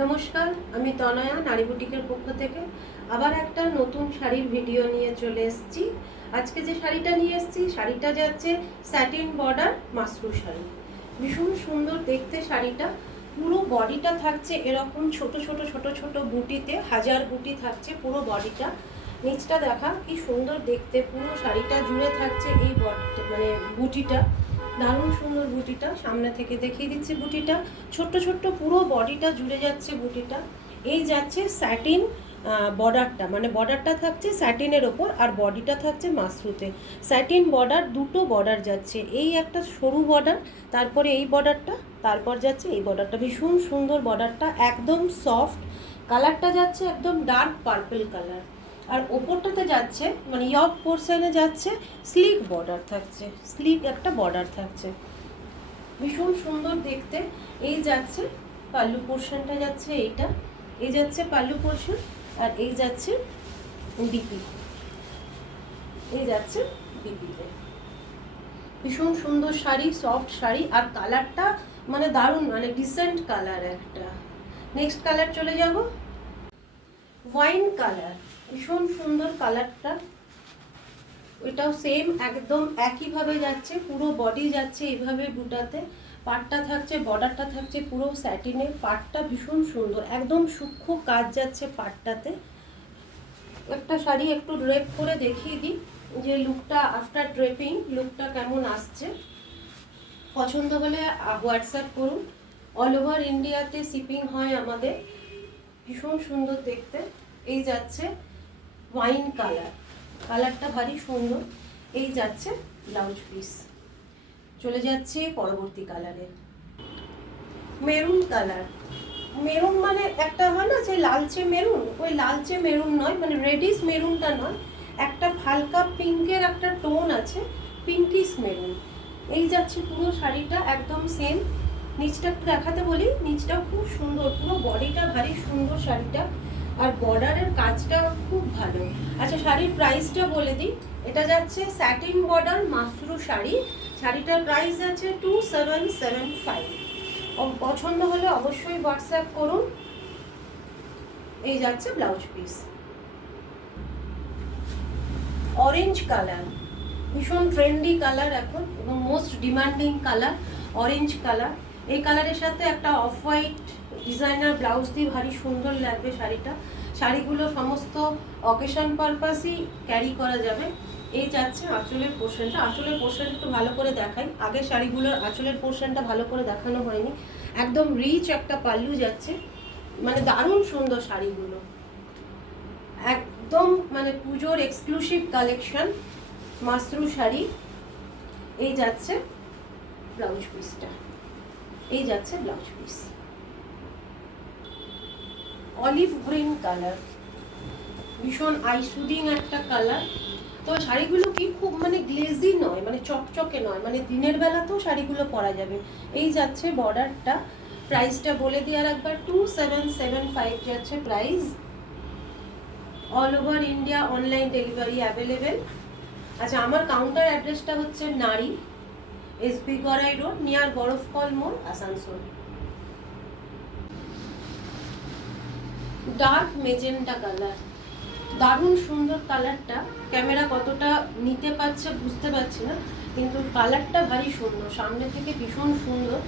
নমস্কার, আমি তনয়া নারী বুটিকের পক্ষ থেকে আবার একটা নতুন শাড়ির ভিডিও নিয়ে চলে এসেছি। আজকে যে শাড়িটা নিয়ে এসেছি শাড়িটা যাচ্ছে স্যাটিন বর্ডার মাসরু শাড়ি। ভীষণ সুন্দর দেখতে শাড়িটা। পুরো বডিটা থাকছে এরকম ছোট ছোট ছোট ছোট বুটিতে, হাজার বুটি থাকছে পুরো বডিটা। নিচটা দেখা কি সুন্দর দেখতে, পুরো শাড়িটা জুড়ে থাকছে এই বডিটা, মানে বুটিটা। দারুণ সুন্দর বুটিটা, সামনে থেকে দেখিয়ে দিচ্ছি বুটিটা। ছোট্ট ছোট্ট পুরো বডিটা জুড়ে যাচ্ছে বুটিটা। এই যাচ্ছে স্যাটিন বর্ডারটা, মানে বর্ডারটা থাকছে স্যাটিনের ওপর আর বডিটা থাকছে মাসরুতে। স্যাটিন বর্ডার, দুটো বর্ডার যাচ্ছে, এই একটা সরু বর্ডার, তারপরে এই বর্ডারটা, তারপর যাচ্ছে এই বর্ডারটা। ভীষণ সুন্দর বর্ডারটা, একদম সফট। কালারটা যাচ্ছে একদম ডার্ক পার্পল কালার। আর ওপরটাতে যাচ্ছে মানে ইয়ক পোর্শনে যাচ্ছে স্লিক বর্ডার থাকছে, স্লিক একটা বর্ডার থাকছে। ভীষণ সুন্দর দেখতে। এই যাচ্ছে পাল্লু পোর্শনটা, যাচ্ছে এইটা, এই যাচ্ছে পাল্লু পোর্শন, আর এই যাচ্ছে বিপি, এই যাচ্ছে বিপিতে। ভীষণ সুন্দর শাড়ি, সফট শাড়ি, আর কালারটা মানে দারুণ, মানে ডিসেন্ট কালার একটা। নেক্সট কালার চলে যাব, ওয়াইন কালার। ভীষণ সুন্দর কালারটা, এটাও সেম একদম একইভাবে যাচ্ছে, পুরো বডি যাচ্ছে এইভাবে বুটাতে। পাটটা থাকছে, বর্ডারটা থাকছে পুরো স্যাটিনের। পাটটা ভীষণ সুন্দর, একদম সূক্ষ্ম কাজ যাচ্ছে পাটটাতে। একটা শাড়ি একটু ড্রেপ করে দেখিয়ে দিই যে লুকটা আফটার ড্রেপিং লুকটা কেমন আসছে। পছন্দ হলে হোয়াটসঅ্যাপ করুন। অল ওভার ইন্ডিয়াতে শিপিং হয় আমাদের। ভীষণ সুন্দর দেখতে। এই যাচ্ছে ওয়াইন কালার, কালারটা ভারী সুন্দর। এই যাচ্ছে ব্লাউজ পিস। চলে যাচ্ছে পরবর্তী কালারে, মেরুন কালার। মেরুন মানে একটা হয় না যে লালচে মেরুন, ওই লালচে মেরুন নয়, মানে রেডিশ মেরুনটা নয়, একটা হালকা পিঙ্কের একটা টোন আছে, পিঙ্কিশ মেরুন। এই যাচ্ছে পুরো শাড়িটা একদম সেম। নিচটা একটু দেখাতে বলি, নিচটাও খুব সুন্দর, পুরো বডিটা ভারী সুন্দর শাড়িটা, আর বর্ডারের কাজটা খুব ভালো। আচ্ছা, শাড়ির প্রাইসটা বলে দিই। এটা যাচ্ছে স্যাটিন বর্ডার মাসরু শাড়ি। শাড়িটার প্রাইস আছে 2775। পছন্দ হলে অবশ্যই হোয়াটসঅ্যাপ করুন। এই যাচ্ছে ব্লাউজ পিস। অরেঞ্জ কালার, ভীষণ ট্রেন্ডি কালার এখন এবং most demanding colour orange colour. এই কালারের সাথে একটা অফ হোয়াইট ডিজাইনার ব্লাউজ দিয়ে ভারী সুন্দর লাগবে শাড়িটা। শাড়িগুলো সমস্ত অকেশন পারপাসই ক্যারি করা যাবে। এই যাচ্ছে আঁচলের পোর্শনটা। আঁচলের পোর্শনটা একটু ভালো করে দেখাই, আগের শাড়িগুলোর আঁচলের পোর্শনটা ভালো করে দেখানো হয়নি। একদম রিচ একটা পাল্লু যাচ্ছে, মানে দারুণ সুন্দর শাড়িগুলো, একদম মানে পুজোর এক্সক্লুসিভ কালেকশন মাসরু শাড়ি। এই যাচ্ছে ব্লাউজ পিসটা, এই যাচ্ছে blouse piece. Olive green colour, ভীষণ আই সুদিং একটা কালার। তো শাড়িগুলো কি খুব মানে গ্লেজি নয়, মানে চকচকে নয়, মানে দিনের বেলাতেও শাড়িগুলো পরা যাবে। এই যাচ্ছে বর্ডারটা। প্রাইসটা বলে দিই আর একবার, 2775 যাচ্ছে price. All over India online delivery available. আচ্ছা, আমার কাউন্টার অ্যাড্রেসটা হচ্ছে নারী, এসবি গড়াই রোড, নিয়ার বরফকল মোড়, আসানসোল। ডার্ক মেজেন্টা কালার, দারুণ সুন্দর কালারটা। ক্যামেরা কতটা নিতে পারছে বুঝতে পারছি না, কিন্তু কালারটা ভারী সুন্দর, সামনে থেকে ভীষণ সুন্দর,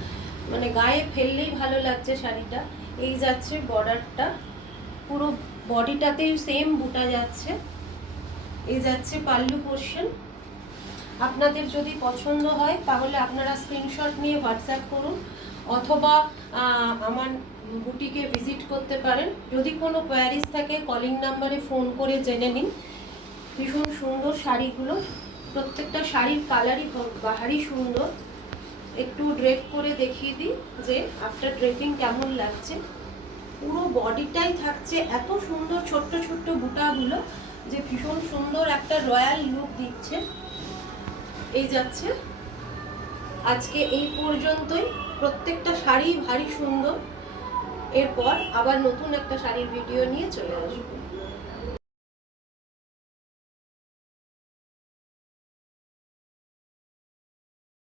মানে গায়ে ফেললেই ভালো লাগছে শাড়িটা। এই যাচ্ছে বর্ডারটা, পুরো বডিটাতেই সেম বুটা যাচ্ছে। এই যাচ্ছে পাল্লু পোর্শন। আপনাদের যদি পছন্দ হয় তাহলে আপনারা স্ক্রিনশট নিয়ে হোয়াটসঅ্যাপ করুন, অথবা আমার বুটিকে ভিজিট করতে পারেন। যদি কোনো কোয়ারিজ থাকে কলিং নাম্বারে ফোন করে জেনে নিন। ভীষণ সুন্দর শাড়িগুলো, প্রত্যেকটা শাড়ির কালারই ভারী সুন্দর। একটু ড্রেপ করে দেখিয়ে দিই যে আফটার ড্রেপিং কেমন লাগছে। পুরো বডিটাই থাকছে এত সুন্দর ছোট্ট ছোট্ট বুটাগুলো, যে ভীষণ সুন্দর একটা রয়্যাল লুক দিচ্ছে। এই যাচ্ছে, আজকে এই পর্যন্তই। প্রত্যেকটা শাড়ি ভারী সুন্দর। এরপর আবার নতুন একটা শাড়ির ভিডিও নিয়ে চলে আসবো।